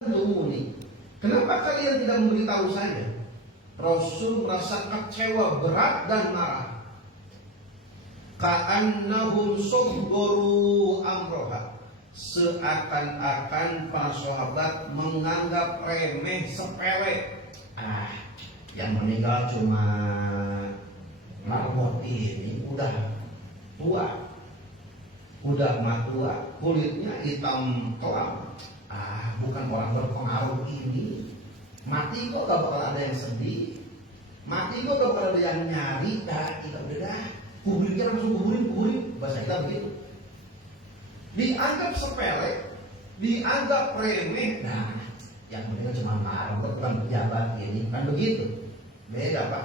Lumuni, kenapa kalian tidak memberitahu saya? Rasul merasa kecewa berat dan marah. Ka'annahum sabbaru amroha, seakan-akan para sahabat menganggap remeh sepele. Yang meninggal cuma marbot ini udah tua, kulitnya hitam kelam. Bukan orang berpengaruh ini. Mati kok gak bakal ada yang sedih, mati kok gak bakal ada yang nyari. Kita udah kuburin, langsung kuburin. Bahasa kita begitu. Dianggap sepele, dianggap remeh. Yang meninggal cuma marbot, bukan pejabat ini, kan begitu. Beda Pak.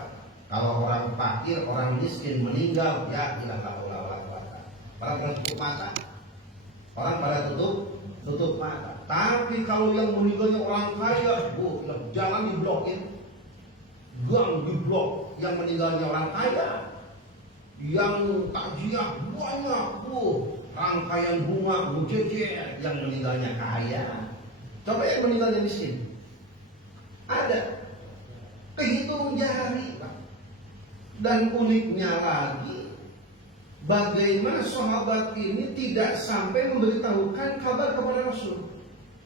Kalau orang fakir, orang miskin meninggal, ya kita tahu lah. Orang tutup mata, orang pada tutup mata. Tapi kalau yang meninggalnya orang kaya, jalan diblokin, gang diblok. Yang meninggalnya orang kaya, yang takziah banyak, rangkaian bunga berjejer. Yang meninggalnya kaya. Coba yang meninggalnya miskin, ada kehitung jari Pak. Dan uniknya lagi, bagaimana sahabat ini tidak sampai memberitahukan kabar kepada Rasul.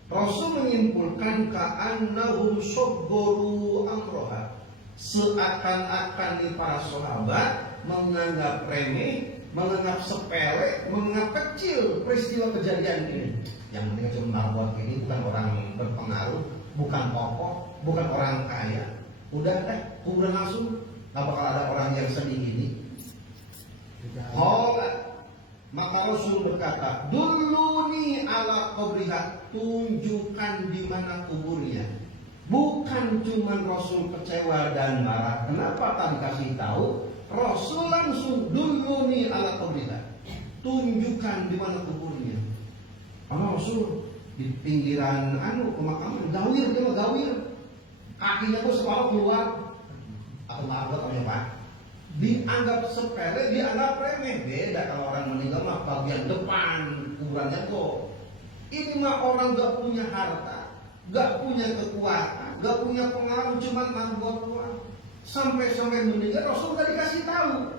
Rasul menyimpulkan ka'annahum sabbaru amroha, seakan-akan di para sahabat menganggap remeh, menganggap sepele, menganggap kecil peristiwa kejadian ini. Yang penting cuma marbot ini bukan orang berpengaruh, bukan tokoh, bukan orang kaya. Udah kuburan langsung, gak bakal ada orang yang sedih ini. Maka Rasul berkata, duluni ala qabriha, tunjukkan di mana kuburnya. Bukan cuma Rasul kecewa dan marah. Kenapa tadi kasih tahu? Rasul langsung duluni ala qabriha, tunjukkan di mana kuburnya. Karena Rasul di pinggiran pemakaman, gawir, kakinya tuh separuh keluar. Atau maaf Pak, dianggap sepele, dianggap remeh. Beda kalau orang meninggal mah bagian depan kuburannya kok. Ini mah orang gak punya harta, gak punya kekuatan, gak punya pengaruh, cuma buat doang. Sampai meninggal Rasul gak dikasih tahu.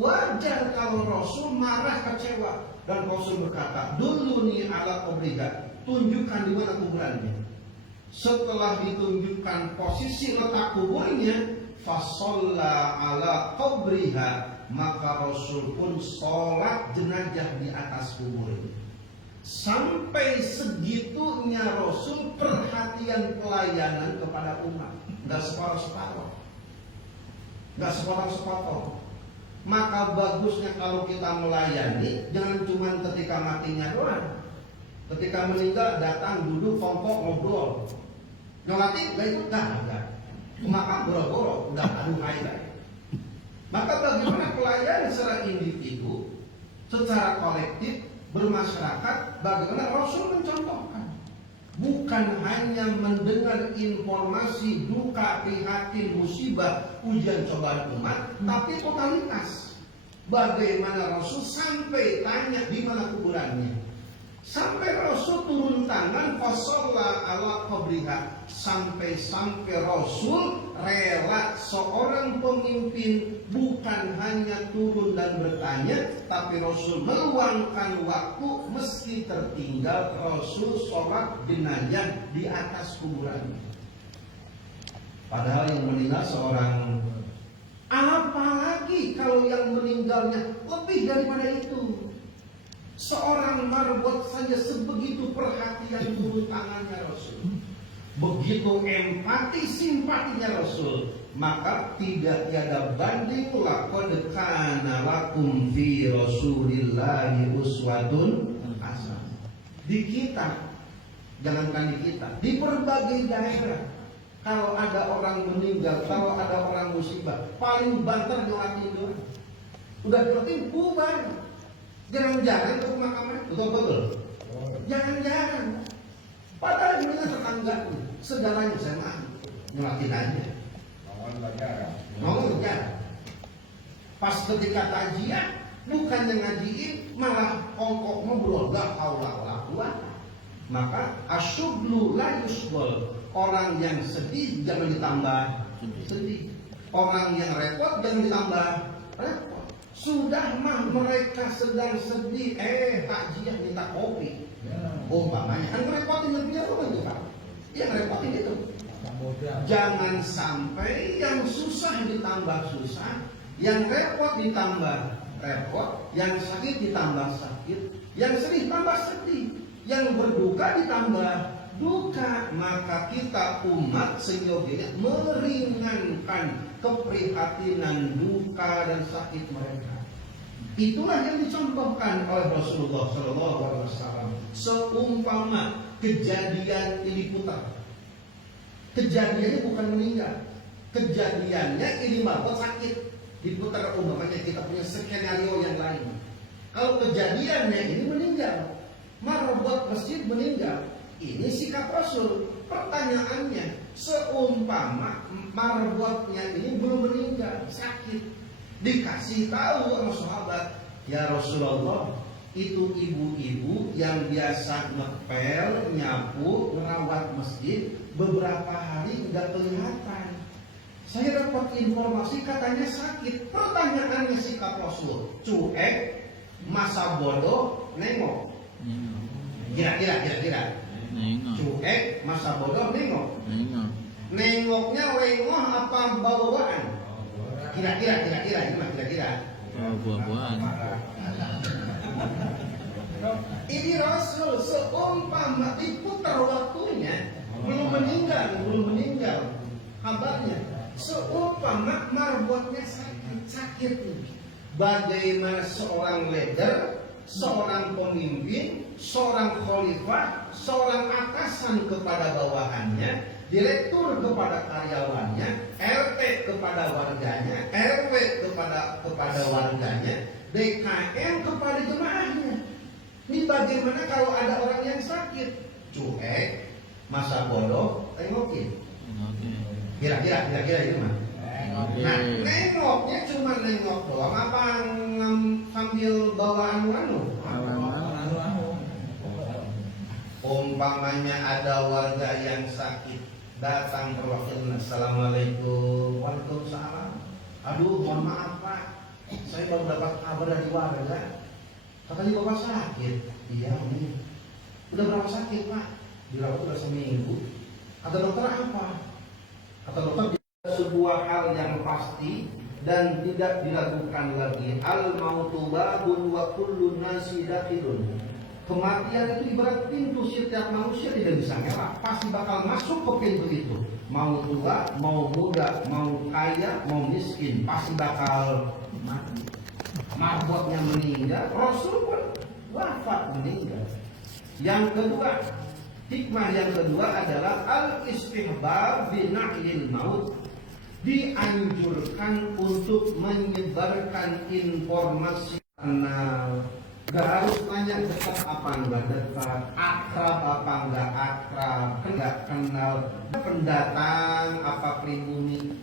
Wajar kalau Rasul marah, kecewa. Dan Rasul berkata, duluni ala qabriha, tunjukkan di mana kuburannya. Setelah ditunjukkan posisi letak kuburnya, fasalla ala qabriha, maka Rasul pun sholat jenazah di atas kuburnya. Sampai segitunya Rasul perhatian pelayanan kepada umat. Gak separuh-separuh. Maka bagusnya kalau kita melayani, jangan cuma ketika matinya doang. Ketika meninggal datang, duduk, kongkok, ngobrol. Ngelatih gak itu enggak. Maka boro-boro udah aduhai. Maka bagaimana pelayanan secara individu, secara kolektif, bermasyarakat, bagaimana Rasul mencontohkan. Bukan hanya mendengar informasi duka, prihatin, musibah, ujian cobaan umat, tapi totalitas. Bagaimana Rasul sampai tanya di mana kuburannya. Sampai Rasul turun tangan, fasalla ala qabriha, sampai Rasul rela seorang pemimpin bukan hanya turun dan bertanya, tapi Rasul meluangkan waktu meski tertinggal. Rasul sholat jenazah di atas kuburannya. Padahal yang meninggal seorang, apalagi kalau yang meninggalnya lebih daripada itu. Seorang marbot saja sebegitu perhatian turun tangannya Rasul, begitu empati simpatinya Rasul. Maka tidak tiada banding, laqad kana lakum fi Rasulillahi uswatun hasanah. Di kita, jangankan di kita, di berbagai daerah, kalau ada orang meninggal, kalau ada orang musibah, paling banter nyolatin doang. Udah berarti bubar. Jangan-jangan ke pemakaman, betul-betul. Jangan-jangan. Padahal ini tetangga, segalanya sama, nyolatin aja. Mau belajar. Pas ketika takjiah, bukannya ngajiin, malah kongkok ngobrol, gak haula wala quwata. Maka asyuglu la yusgol. Orang yang sedih jangan ditambah sedih. Orang yang repot jangan ditambah repot. Sudah mah mereka sedang sedih, takziah minta kopi. Umpamanya kan ngerepotin yang punya rumah itu, Pak. Yang repotin itu. Jangan sampai yang susah ditambah susah, yang repot ditambah repot, yang sakit ditambah sakit, yang sedih tambah sedih, yang berduka ditambah duka. Maka kita umat seyogianya meringankan keprihatinan duka dan sakit mereka. Itulah yang dicontohkan oleh Rasulullah SAW. Seumpama kejadian ini putar, kejadiannya bukan meninggal, kejadiannya ini mabuk sakit, diputar. Umpamanya kita punya skenario yang lain. Kalau kejadiannya ini meninggal, marbot masjid meninggal, ini sikap Rasul. Pertanyaannya, seumpama marbotnya ini belum meninggal, sakit, dikasih tahu sama sahabat, ya Rasulullah, itu ibu-ibu yang biasa ngepel, nyapu, ngerawat masjid, beberapa hari nggak kelihatan. Saya dapat informasi katanya sakit. Pertanyaannya sikap Rasul, cuek, masa bodoh, nengok. Kira-kira. Cuek, masa bodoh, nengok. Nengoknya wengoh apa bawaan? Kira-kira, ini mah kira-kira. Buah-buahan. Ini Rasul seumpama diputar waktunya, belum meninggal kabarnya. Seumpama marbotnya sakit. Bagaimana seorang leader, seorang pemimpin, seorang khalifah, seorang atasan kepada bawahannya, direktur kepada karyawannya, RT kepada warganya, RW kepada warganya, DKM kepada jemaahnya. Ini bagaimana kalau ada orang yang sakit? Cuek, masa bodoh, tengokin. Kira-kira itu mah. Nah, nengoknya cuma nengok doang apa sambil bawa anu? Umpamanya ada warga yang sakit, datang perwakilan, assalamualaikum, waalaikumsalam. Aduh, mohon maaf Pak, saya baru dapat kabar dari warga, katanya bapak sakit. Iya nih. Udah berapa sakit Pak? Dirawat udah seminggu. Kata dokter apa? Kata dokter sebuah hal yang pasti dan tidak diragukan lagi. Al mautu babun wa kullu nasi dakhilun. Kematian itu ibarat pintu, setiap manusia tidak bisa ngelak, pasti bakal masuk ke pintu itu. Mau tua, mau muda, mau kaya, mau miskin, pasti bakal mati. Marbotnya meninggal, Rasul pun wafat meninggal. Yang kedua, hikmah yang kedua adalah al-istihbab bina'lil maut. Dianjurkan untuk menyebarkan informasi kenal. Gak harus tanya dekat apa enggak dekat, akrab apa enggak akrab, enggak kenal, pendatang apa pribumi,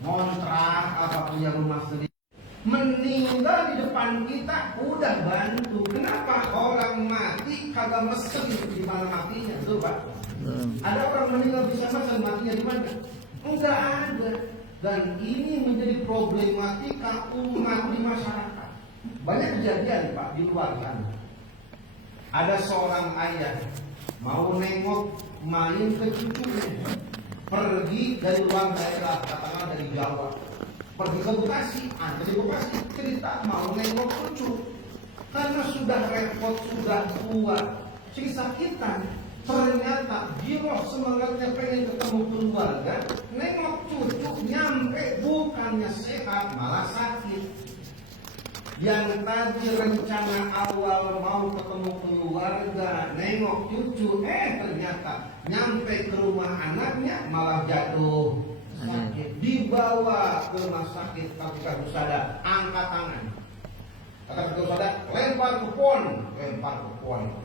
ngontrak apa punya rumah sendiri, meninggal di depan kita udah bantu. Kenapa orang mati kagak mesen di mana matinya, tuh Pak? Ada orang meninggal bisa mesen matinya di mana? Enggak ada. Dan ini menjadi problematika umat di masyarakat. Banyak kejadian Pak di luar sana. Ada seorang ayah mau nengok main ke cucunya, pergi dari luar daerah, katakanlah dari Jawa, pergi ke Bekasi, cerita mau nengok cucu, karena sudah repot, sudah tua, sakitan. Ternyata jiwa semangatnya pengen ketemu keluarga, nengok cucu, nyampe bukannya sehat malah sakit. Yang tadi rencana awal mau ketemu keluarga, nengok cucu, ternyata nyampe ke rumah anaknya malah jatuh sakit. Dibawa ke rumah sakit, kata usada, angkat tangan. Kata usada, lempar ke pon.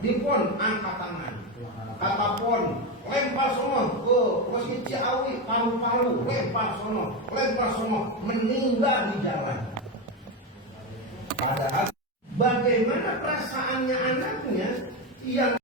Di pon, angkat tangan. Kata pon, lempar sono ke Masjid Ciawi, palu-palu, lempar sono, meninggal di jalan. Padahal bagaimana perasaannya anaknya yang